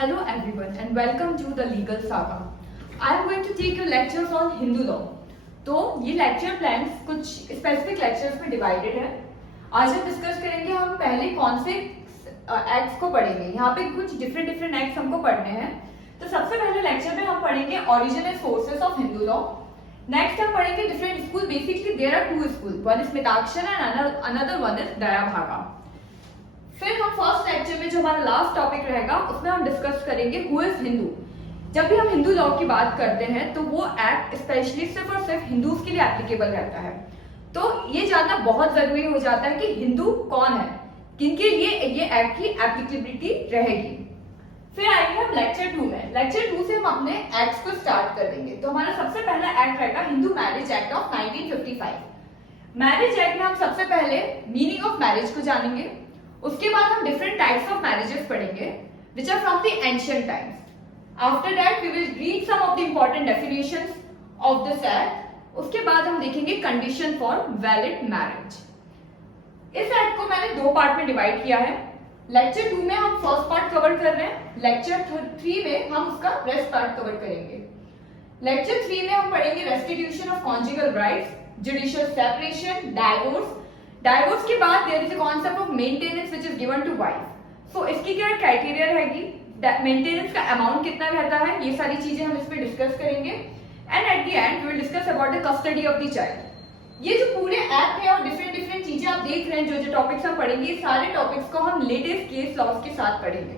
Hello everyone and welcome to the Legal Saga. I am going to take your lectures on Hindu law. तो ये lecture plans कुछ specific lectures में divided है. आज हम discuss करेंगे हम पहले कौन से एक्ट्स को पढ़ेंगे. यहाँ पे कुछ डिफरेंट एक्ट्स हमको पढ़ने हैं. तो सबसे पहले लेक्चर में हम पढ़ेंगे origin and sources of Hindu law. Next हम पढ़ेंगे different school. Basically there are two school, one is Mitakshara and another one is Dayabhaga. फिर हम फर्स्ट लेक्चर में जो हमारा लास्ट टॉपिक रहेगा उसमें हम डिस्कस करेंगे हु इज हिंदू. जब भी हम हिंदू लॉ की बात करते हैं तो वो एक्ट स्पेशली सिर्फ और सिर्फ हिंदूज के लिए एप्लीकेबल रहता है. तो ये जानना बहुत जरूरी हो जाता है कि हिंदू कौन है, किनके लिए ये एक्ट की एप्लीकेबिलिटी रहेगी. फिर आएंगे हम लेक्चर 2 में. लेक्चर 2 से हम अपने एक्ट्स को स्टार्ट कर देंगे. तो हमारा सबसे पहला एक्ट रहेगा Hindu marriage act of 1955. Marriage act में हम सबसे पहले मीनिंग ऑफ मैरिज को जानेंगे. उसके बाद हम डिफरेंट टाइप्स ऑफ मैरिजेस पढ़ेंगे which are from the ancient times. After that we will read some of the important definitions of this act. उसके बाद हम देखेंगे कंडीशन फॉर वैलिड मैरिज. इस एक्ट को मैंने दो पार्ट में डिवाइड किया है. लेक्चर 2 में हम फर्स्ट पार्ट कवर कर रहे हैं. लेक्चर 3 में हम उसका रेस्ट पार्ट कवर करेंगे. लेक्चर 3 में हम पढ़ेंगे restitution of conjugal rights, judicial separation, divorce. Divorce के बाद there is a concept of maintenance which is given to wife. So इसकी क्या क्राइटेरिया रहेगी, मेंटेनेंस का अमाउंट कितना रहता है, ये सारी चीजें हम इसमें डिस्कस करेंगे. And at the end we will discuss about the custody of the child. ये जो पूरे एक्ट है और डिफरेंट चीजें आप देख रहे हैं, जो टॉपिक्स हम पढ़ेंगे, सारे टॉपिक्स को हम लेटेस्ट केस लॉज के साथ पढ़ेंगे.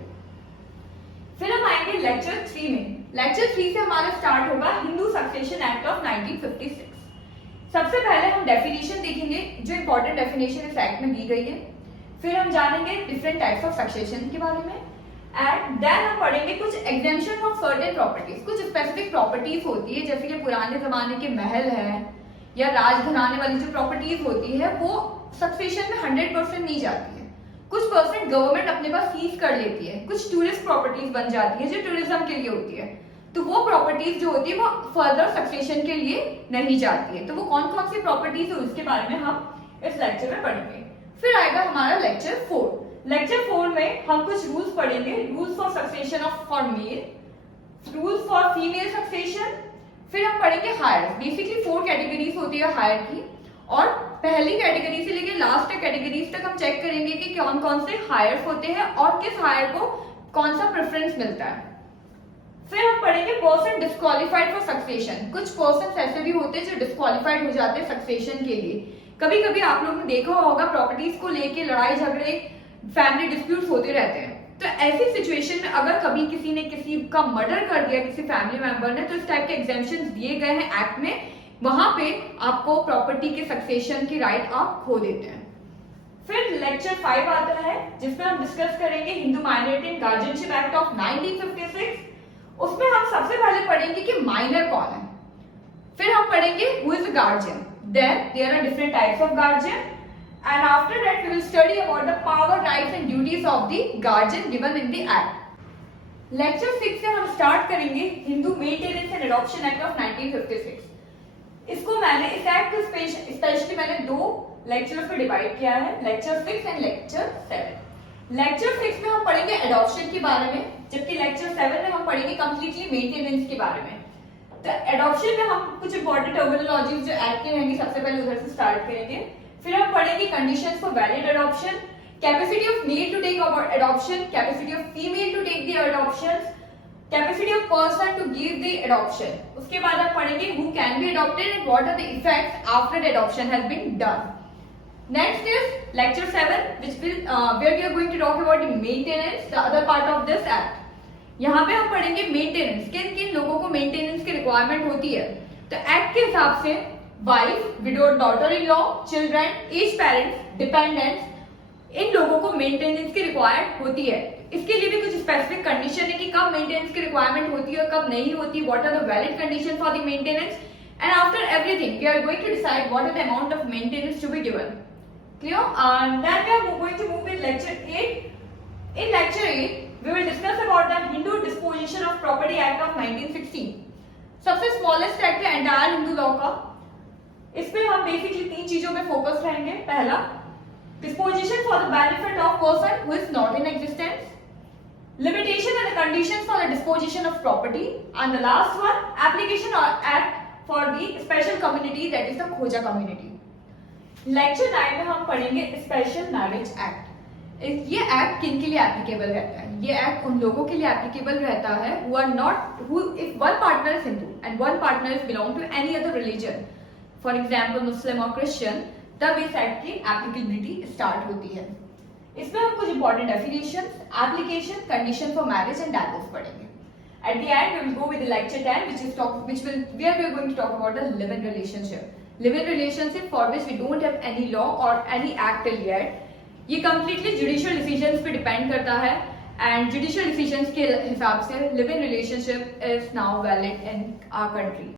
फिर हम आएंगे लेक्चर 3 में. लेक्चर 3 से हमारा स्टार्ट होगा हिंदू सक्सेशन एक्ट ऑफ 1956. सबसे पहले हम डेफिनेशन देखेंगे जो इंपॉर्टेंट डेफिनेशन इस एक्ट में दी गई है. फिर हम जानेंगे डिफरेंट टाइप्स ऑफ सक्सेशन के बारे में. एंड देन हम पढ़ेंगे कुछ एग्जेम्पशन ऑफ सर्टेन प्रॉपर्टीज. कुछ स्पेसिफिक प्रॉपर्टीज होती है जैसे कि पुराने जमाने के महल है या राजघराने वाली जो प्रॉपर्टीज होती है वो सक्सेशन में 100% नहीं जाती है. कुछ परसेंट गवर्नमेंट अपने पास सीज कर लेती है. कुछ टूरिस्ट प्रॉपर्टीज बन जाती है जो टूरिज्म के लिए होती है. तो वो प्रॉपर्टीज जो होती है वो फर्दर सक्सेशन के लिए नहीं जाती है. तो वो कौन कौन सी प्रॉपर्टीज है उसके बारे में हम इस लेक्चर में पढ़ेंगे. फिर आएगा हमारा लेक्चर 4. लेक्चर 4 में हम कुछ रूल्स पढ़ेंगे. Rules for succession of for male, rules for female succession. फिर हम पढ़ेंगे हायर. बेसिकली 4 कैटेगरीज होती है हायर की, और पहली कैटेगरी से लेकर लास्ट कैटेगरीज तक हम चेक करेंगे कि कौन कौन से हायर्स होते हैं और किस हायर को कौन सा प्रेफरेंस मिलता है. फिर हम पढ़ेंगे पर्सन डिस्क्वालिफाइड फॉर सक्सेशन. कुछ पर्सन ऐसे भी होते हैं जो डिस्क्वालिफाइड हो जाते हैं सक्सेशन के लिए. कभी कभी आप लोगों ने देखा होगा प्रॉपर्टीज को लेके लड़ाई झगड़े, फैमिली डिस्प्यूट्स होते रहते हैं. तो ऐसी सिचुएशन में अगर कभी किसी ने किसी का मर्डर कर दिया, किसी फैमिली मेंबर ने, तो इस टाइप के एग्जेम्पशंस दिए गए हैं एक्ट में. वहां पे आपको प्रॉपर्टी के सक्सेशन की राइट आप खो देते हैं. फिर लेक्चर 5 आता है जिसमें हम डिस्कस करेंगे Hindu minority and guardianship act of 1956. उसमें हम सबसे पहले पढ़ेंगे कि माइनर कौन है. फिर हम पढ़ेंगे who is a guardian. Then there are different types of guardian. And after that we will study about the power, rights and duties of the guardian given in the act. Lecture 6 से हम start करेंगे Hindu maintenance and adoption act of 1956. इसको मैंने इस act को specially मैंने 2 lectures में divide किया है, लेक्चर 6 एंड लेक्चर 7. लेक्चर 6 में हम पढ़ेंगे एडॉप्शन के बारे में, जबकि लेक्चर 7 में हम पढ़ेंगे कंप्लीटली मेंटेनेंस के बारे में. तो एडॉप्शन में हम कुछ इंपॉर्टेंट टर्मिनोलॉजीज जो एक्ट की रहेंगी सबसे पहले उधर से स्टार्ट करेंगे. फिर हम पढ़ेंगे conditions for valid adoption, capacity of male to take adoption, capacity of female to take the adoptions, capacity of person to give the adoption. उसके बाद हम पढ़ेंगे who can be adopted and what are the effects after the adoption has been done. Next is lecture 7 which will where we are going to talk about the maintenance, the other part of this act. यहाँ पे हम पढ़ेंगे maintenance, किन किन लोगों को maintenance की requirement होती है. तो एक्ट के हिसाब से wife, widowed daughter in law, children, as parents, dependents, इन लोगों को मेंटेनेंस की रिक्वायर्ड होती है. इसके लिए भी कुछ स्पेसिफिक कंडीशन है कि कब मेंटेनेंस की रिक्वायरमेंट होती है और कब नहीं होती. What are the valid condition for the maintenance, and after everything we are going to decide what are the amount of maintenance to be given. Clear? And then we are going to move with lecture 8. In lecture 8, we will discuss about the Hindu Disposition of Property Act of 1916. सबसे smallest act है entire Hindu law का. इसमें हम basically 3 चीजों पे focus रहेंगे. पहला, disposition for the benefit of person who is not in existence. Limitation and the conditions for the disposition of property, and the last one, application or act for the special community, that is the खोजा community. Lecture 9 में हम पढ़ेंगे special marriage act. ये act किन के लिए applicable रहता है? ये एक्ट उन लोगों के लिए एप्लीकेबल रहता है who are not, who if one partner is Hindu and one partner is belong to any other religion, for example Muslim or Christian, तब इस एक्ट की एप्लीकेबिलिटी स्टार्ट होती है। इसमें हम कुछ important definition, application, condition for marriage and divorce पढ़ेंगे। At the end, we will go with the lecture 10, where we are going to talk about the live-in relationship. Live-in relationship for which we don't have any law or any act till yet. ये completely judicial decisions पे depend करता है, and judicial decisions के हिसाब से live-in relationship is now valid in our country.